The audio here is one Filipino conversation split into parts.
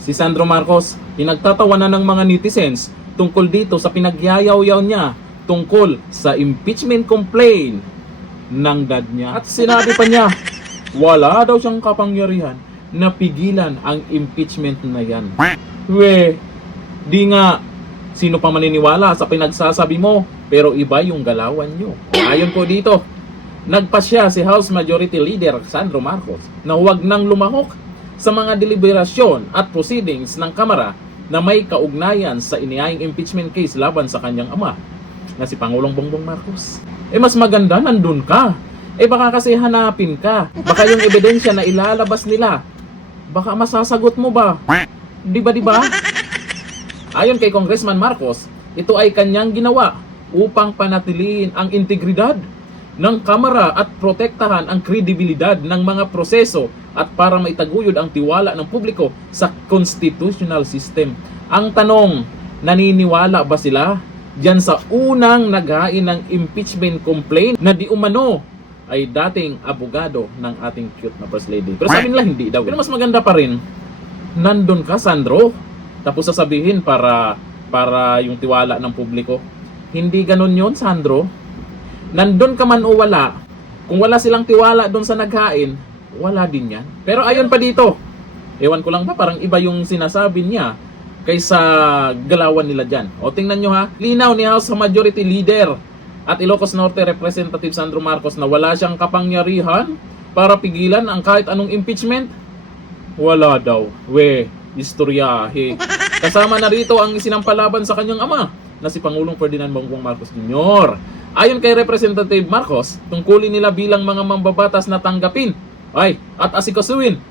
Si Sandro Marcos, pinagtatawanan ng mga netizens tungkol dito sa pinagyayaw-yaw niya tungkol sa impeachment complaint ng dad niya. At sinabi pa niya, wala daw siyang kapangyarihan na pigilan ang impeachment na yan. Di nga, sino pa maniniwala sa pinagsasabi mo, pero iba yung galawan nyo. Ayon po dito, nagpasya si House Majority Leader Sandro Marcos na huwag nang lumahok sa mga deliberasyon at proceedings ng Kamara na may kaugnayan sa inihaing impeachment case laban sa kanyang ama na si Pangulong Bongbong Marcos. Mas maganda nandun ka. Baka kasi hanapin ka. Baka yung ebidensya na ilalabas nila, baka masasagot mo ba? Di ba? Ayon kay Congressman Marcos, ito ay kanyang ginawa upang panatiliin ang integridad ng Kamara at protektahan ang kredibilidad ng mga proseso at para maitaguyod ang tiwala ng publiko sa constitutional system. Ang tanong, naniniwala ba sila diyan sa unang naghain ng impeachment complaint na di umano ay dating abogado ng ating cute na First Lady? Pero sabi nila hindi daw. Pero mas maganda pa rin, nandun ka, Sandro. Tapos sasabihin para yung tiwala ng publiko. Hindi ganun yon, Sandro. Nandun ka man o wala, kung wala silang tiwala doon sa naghain, wala din yan. Pero ayon pa dito, ewan ko lang ba, parang iba yung sinasabi niya kaysa galawan nila dyan. O tingnan nyo ha, linaw ni House Majority Leader at Ilocos Norte Representative Sandro Marcos na wala siyang kapangyarihan para pigilan ang kahit anong impeachment. Wala daw. Istoryahe. Kasama na rito ang isinampalaban sa kanyang ama na si Pangulong Ferdinand Bongbong Marcos Jr. Ayon kay Representative Marcos, tungkulin nila bilang mga mambabatas na tanggapin at asikasuin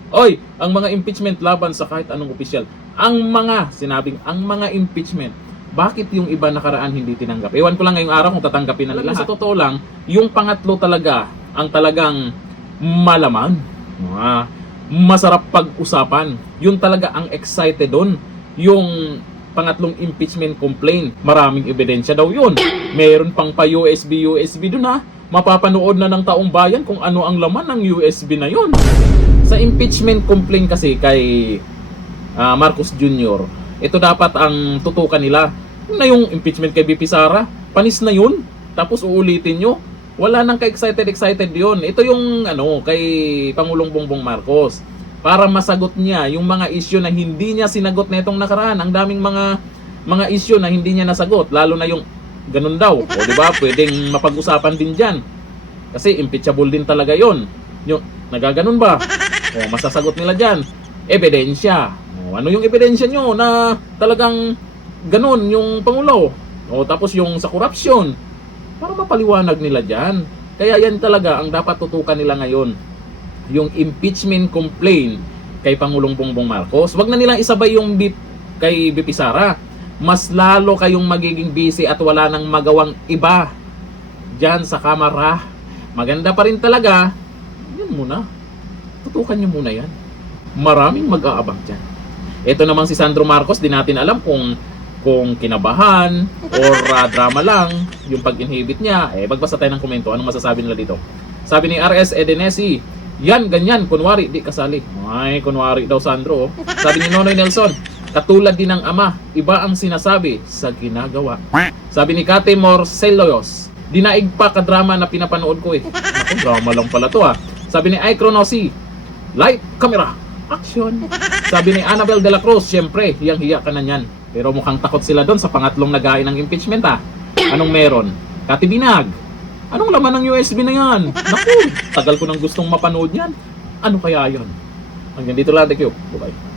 ang mga impeachment laban sa kahit anong opisyal. Sinabing ang mga impeachment, bakit yung iba nakaraan hindi tinanggap? Ewan ko lang ngayong araw kung tatanggapin na nila. Sa totoo lang, yung pangatlo talaga ang talagang malaman. Masarap pag-usapan. Yun talaga ang excited doon. Yung pangatlong impeachment complaint. Maraming ebidensya daw yun. Meron pang pa USB dun ha. Mapapanood na ng taong bayan kung ano ang laman ng USB na yun. Sa impeachment complaint kasi kay Marcos Jr., ito dapat ang tutukan nila. Na yung impeachment kay BP Sara, panis na yun. Tapos uulitin nyo. Wala nang ka-excited yun. Ito yung kay Pangulong Bongbong Marcos. Para masagot niya yung mga issue na hindi niya sinagot netong nakaraan. Ang daming mga issue na hindi niya nasagot. Lalo na yung ganun daw. O diba, pwedeng mapag-usapan din dyan. Kasi impeachable din talaga yon. Yung nagaganon ba? O masasagot nila dyan. Ebidensya. O ano yung ebidensya nyo na talagang ganun yung Pangulo? O tapos yung sa korupsyon. Para mapaliwanag nila dyan. Kaya yan talaga ang dapat tutukan nila ngayon. Yung impeachment complaint kay Pangulong Bongbong Marcos. Wag na nilang isabay yung kay BP Sara. Mas lalo kayong magiging busy at wala nang magawang iba dyan sa Kamara. Maganda pa rin talaga. Yan muna. Tutukan nyo muna yan. Maraming mag-aabang dyan. Ito namang si Sandro Marcos, di natin alam kung kinabahan or drama lang yung pag-inhibit niya. Magbasa tayo ng komento. Anong masasabi nila dito? Sabi ni RS Edenesi, yan, ganyan, kunwari, di kasali. Kunwari daw, Sandro. Sabi ni Nonoy Nelson, katulad din ng ama, iba ang sinasabi sa ginagawa. Sabi ni Kate Morceloyos, dinaig pa ka-drama na pinapanood ko Ako, drama lang pala to Sabi ni Icronosi, light, camera, action. Sabi ni Annabel de la Cruz, syempre, hiyang-hiya ka na yan. Pero mukhang takot sila doon sa pangatlong nagain ng impeachment Anong meron? Katibinag. Anong laman ng USB na yan? Naku, tagal ko nang gustong mapanood yan. Ano kaya yon? Hanggang dito lang, thank you. Bye-bye.